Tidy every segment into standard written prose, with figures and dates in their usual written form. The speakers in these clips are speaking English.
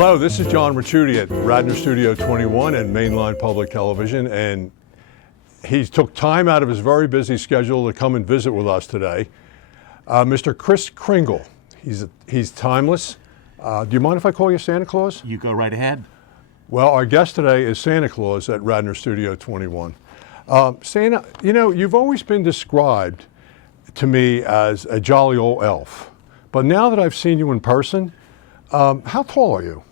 Hello, this is John Ricciuti at Radnor Studio 21 and Mainline Public Television, and he took time out of his very busy schedule to come and visit with us today. Mr. Kris Kringle, he's timeless. Do you mind if I call you Santa Claus? You go right ahead. Well, our guest today is Santa Claus at Radnor Studio 21. Santa, you know, you've always been described to me as a jolly old elf, but now that I've seen you in person, how tall are you?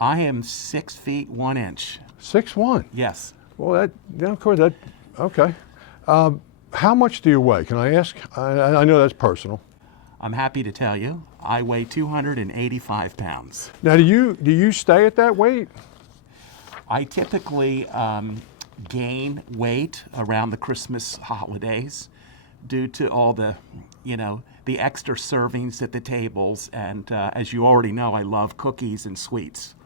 I am 6 feet 1 inch. 6'1"? Yes. Well, of course, okay. How much do you weigh? Can I ask? I know that's personal. I'm happy to tell you, I weigh 285 pounds. Now, do you stay at that weight? I typically gain weight around the Christmas holidays due to all the, the extra servings at the tables. And as you already know, I love cookies and sweets.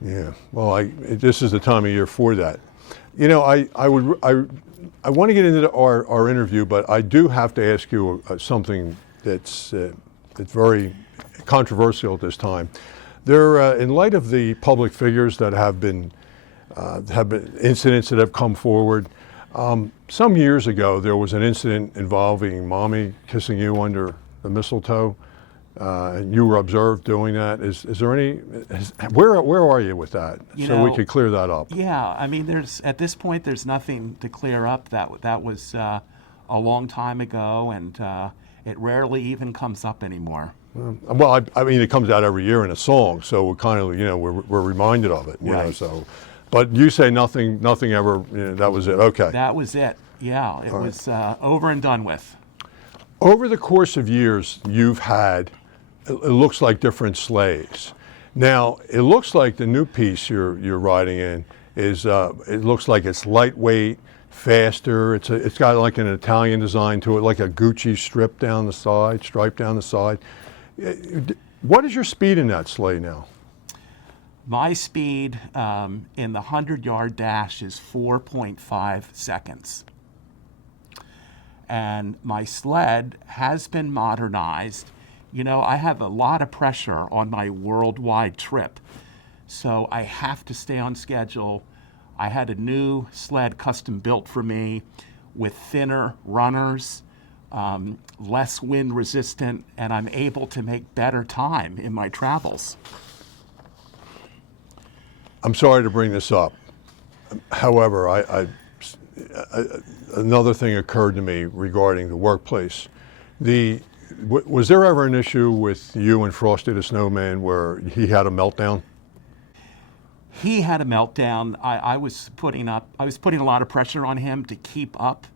Yeah, well, this is the time of year for that. You know, I want to get into our interview, but I do have to ask you something that's very controversial at this time. In light of the public figures that have been incidents that have come forward. Some years ago, there was an incident involving mommy kissing you under the mistletoe, and you were observed doing that. Is there any? Where are you with that? So we could clear that up. Yeah, I mean, at this point, there's nothing to clear up. That was a long time ago, and it rarely even comes up anymore. Well, I mean, it comes out every year in a song, so we're kind of, we're reminded of it. Right. So. But you say nothing ever, that was it, okay. That was it, yeah. It was over and done with. Over the course of years, you've had, it looks like different sleighs. Now, it looks like the new piece you're riding in is, it looks like it's lightweight, faster. It's got like an Italian design to it, like a Gucci stripe down the side. What is your speed in that sleigh now? My speed in the 100-yard dash is 4.5 seconds. And my sled has been modernized. I have a lot of pressure on my worldwide trip, so I have to stay on schedule. I had a new sled custom built for me with thinner runners, less wind resistant, and I'm able to make better time in my travels. I'm sorry to bring this up. However, another thing occurred to me regarding the workplace. Was there ever an issue with you and Frosty the Snowman where he had a meltdown? He had a meltdown. I was putting a lot of pressure on him to keep up.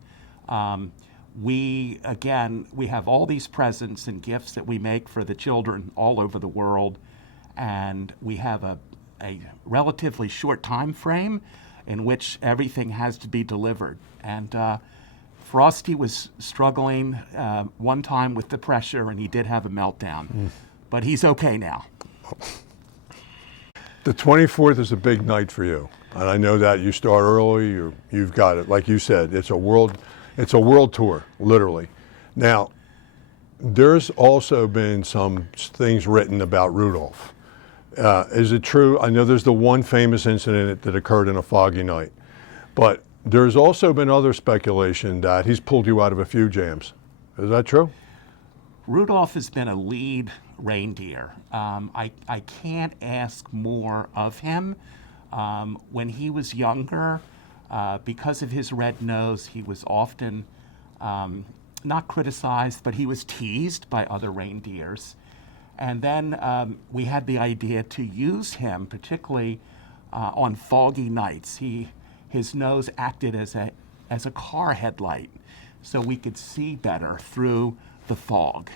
We have all these presents and gifts that we make for the children all over the world, and we have a relatively short time frame in which everything has to be delivered. And Frosty was struggling one time with the pressure, and he did have a meltdown. But he's okay now. The 24th is a big night for you, and I know that you start early. You've got it, like you said. It's a world tour, literally. Now, there's also been some things written about Rudolph. Is it true? I know there's the one famous incident that occurred in a foggy night, but there's also been other speculation that he's pulled you out of a few jams. Is that true? Rudolph has been a lead reindeer. I can't ask more of him. When he was younger, because of his red nose, he was often not criticized, but he was teased by other reindeers. And then we had the idea to use him, particularly on foggy nights. His nose acted as a car headlight, so we could see better through the fog.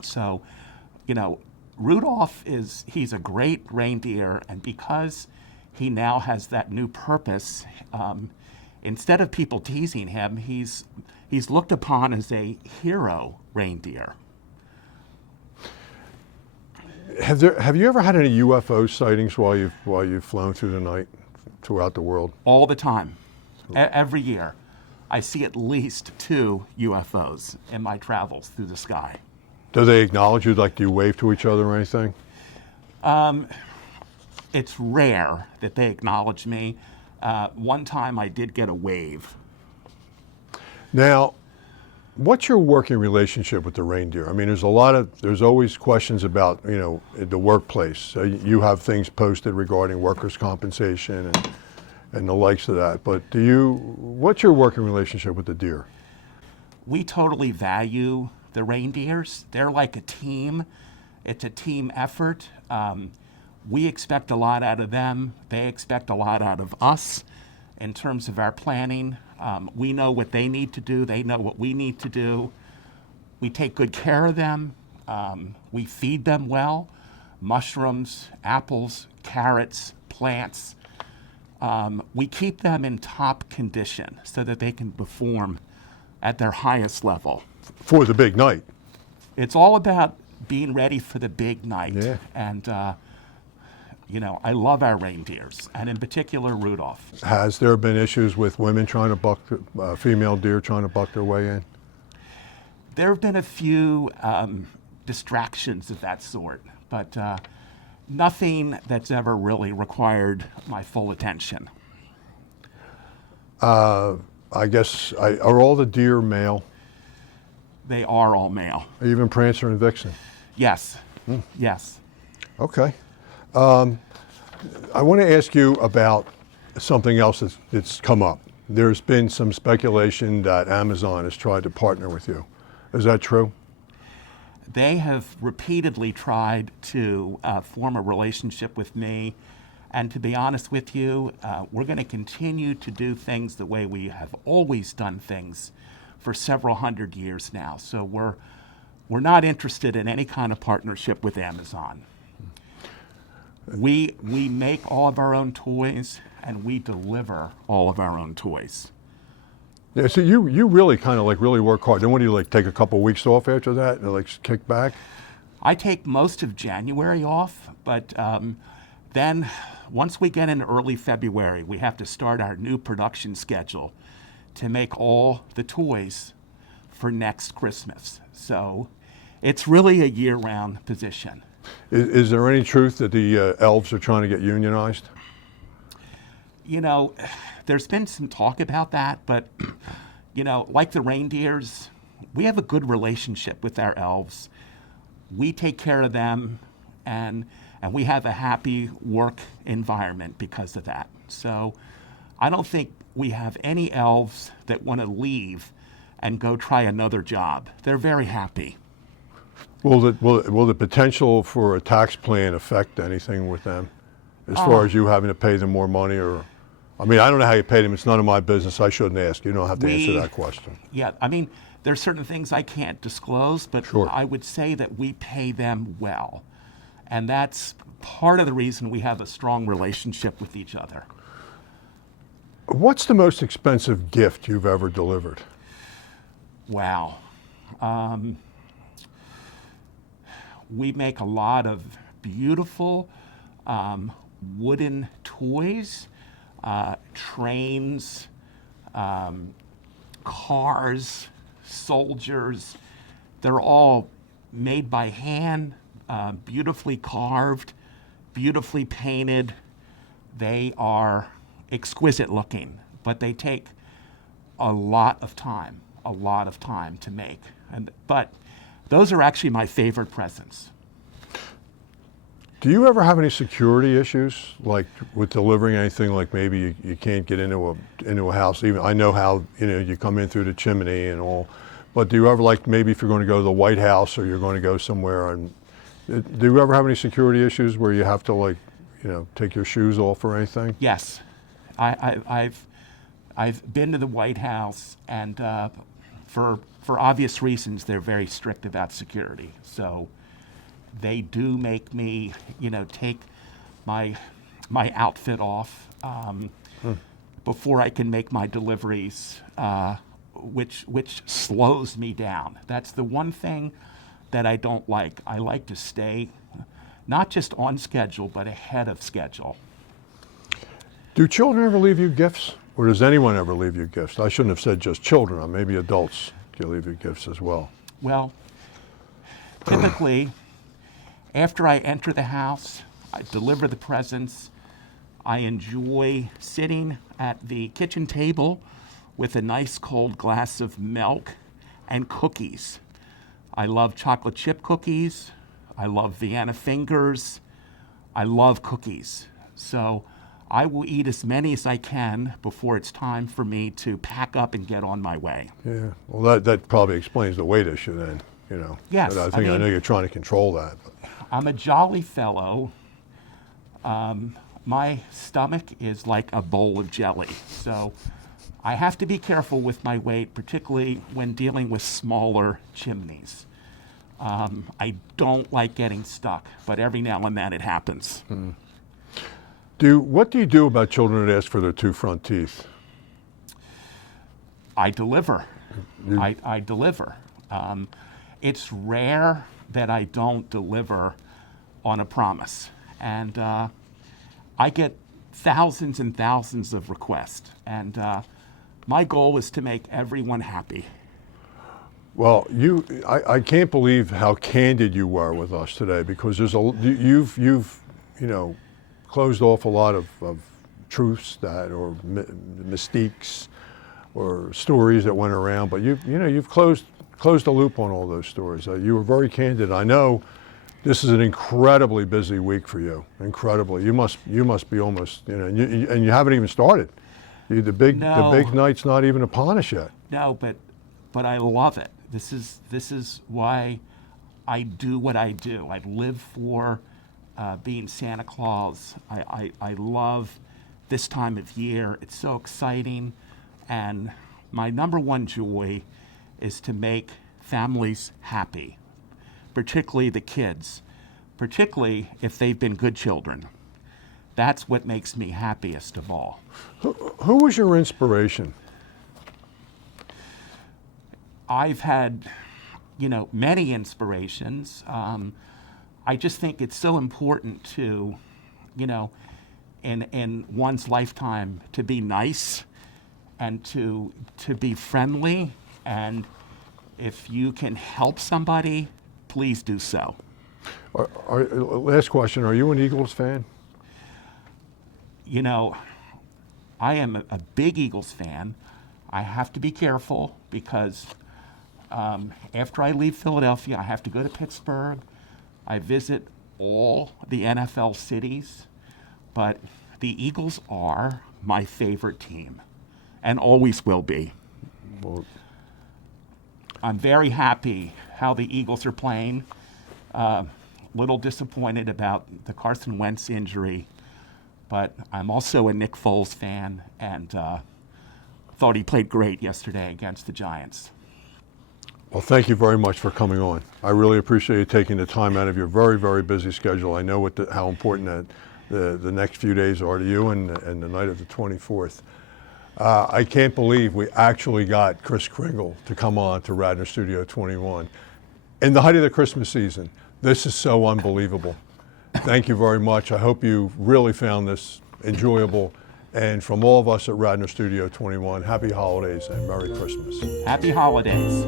So, Rudolph he's a great reindeer, and because he now has that new purpose, instead of people teasing him, he's looked upon as a hero reindeer. Have you ever had any UFO sightings while you've flown through the night throughout the world? All the time, every year. I see at least 2 UFOs in my travels through the sky. Do they acknowledge you? Like, do you wave to each other or anything? It's rare that they acknowledge me. One time I did get a wave. Now, what's your working relationship with the reindeer? I mean, there's always questions about, the workplace. So you have things posted regarding workers' compensation and the likes of that. But what's your working relationship with the deer? We totally value the reindeers. They're like a team. It's a team effort. We expect a lot out of them. They expect a lot out of us in terms of our planning. We know what they need to do. They know what we need to do. We take good care of them. We feed them well. Mushrooms, apples, carrots, plants. We keep them in top condition so that they can perform at their highest level. For the big night. It's all about being ready for the big night. Yeah. And, I love our reindeers, and in particular, Rudolph. Has there been issues with women trying to buck, female deer trying to buck their way in? There have been a few distractions of that sort, but nothing that's ever really required my full attention. I guess, are all the deer male? They are all male. Even Prancer and Vixen? Yes. Yes. Okay. I want to ask you about something else that's come up. There's been some speculation that Amazon has tried to partner with you. Is that true? They have repeatedly tried to form a relationship with me. And to be honest with you, we're going to continue to do things the way we have always done things for several hundred years now. So we're not interested in any kind of partnership with Amazon. We make all of our own toys, and we deliver all of our own toys. Yeah, so you really kind of really work hard. Then what do you take a couple weeks off after that and kick back? I take most of January off, but then once we get into early February, we have to start our new production schedule to make all the toys for next Christmas. So it's really a year-round position. Is there any truth that the elves are trying to get unionized? There's been some talk about that, but, like the reindeers, we have a good relationship with our elves. We take care of them, and we have a happy work environment because of that. So I don't think we have any elves that want to leave and go try another job. They're very happy. Will the potential for a tax plan affect anything with them, as far as you having to pay them more money? Or, I don't know how you pay them. It's none of my business. I shouldn't ask. You don't have to answer that question. Yeah, there's certain things I can't disclose, but Sure. I would say that we pay them well, and that's part of the reason we have a strong relationship with each other. What's the most expensive gift you've ever delivered? Wow. We make a lot of beautiful wooden toys, trains, cars, soldiers. They're all made by hand, beautifully carved, beautifully painted. They are exquisite looking, but they take a lot of time to make. But those are actually my favorite presents. Do you ever have any security issues, with delivering anything? Maybe you can't get into a house. Even I know how you come in through the chimney and all, but do you ever maybe if you're going to go to the White House or you're going to go somewhere, and do you ever have any security issues where you have to take your shoes off or anything? Yes, I've been to the White House, and for obvious reasons, they're very strict about security. So they do make me, take my outfit off before I can make my deliveries, which slows me down. That's the one thing that I don't like. I like to stay not just on schedule, but ahead of schedule. Do children ever leave you gifts? Or does anyone ever leave you gifts? I shouldn't have said just children. Maybe adults can leave you gifts as well. Well, typically, after I enter the house, I deliver the presents. I enjoy sitting at the kitchen table with a nice cold glass of milk and cookies. I love chocolate chip cookies. I love Vienna fingers. I love cookies. So I will eat as many as I can before it's time for me to pack up and get on my way. Yeah. Well, that probably explains the weight issue then. Yes, But I I know mean- you're trying to control that. I'm a jolly fellow. My stomach is like a bowl of jelly. So I have to be careful with my weight, particularly when dealing with smaller chimneys. I don't like getting stuck, but every now and then it happens. What do you do about children that ask for their 2 front teeth? I deliver. I deliver. It's rare that I don't deliver on a promise. And I get thousands and thousands of requests. And my goal is to make everyone happy. Well, I can't believe how candid you were with us today, because you've closed off a lot of truths or mystiques or stories that went around, but you've closed the loop on all those stories. You were very candid. I know this is an incredibly busy week for you. Incredibly, you must be almost and you haven't even started. The big night's not even upon us yet. No, but I love it. This is why I do what I do. I live for being Santa Claus. I love this time of year. It's so exciting. And my number one joy is to make families happy, particularly the kids, particularly if they've been good children. That's what makes me happiest of all. Who was your inspiration? I've had, many inspirations. I just think it's so important to, in one's lifetime, to be nice and to be friendly. And if you can help somebody, please do so. Last question, are you an Eagles fan? I am a big Eagles fan. I have to be careful because after I leave Philadelphia, I have to go to Pittsburgh. I visit all the NFL cities, but the Eagles are my favorite team and always will be. Well, I'm very happy how the Eagles are playing. Little disappointed about the Carson Wentz injury, but I'm also a Nick Foles fan and thought he played great yesterday against the Giants. Well, thank you very much for coming on. I really appreciate you taking the time out of your very, very busy schedule. I know how important the next few days are to you and the night of the 24th. I can't believe we actually got Kris Kringle to come on to Radnor Studio 21 in the height of the Christmas season. This is so unbelievable. Thank you very much. I hope you really found this enjoyable. And from all of us at Radnor Studio 21, happy holidays and Merry Christmas. Happy holidays.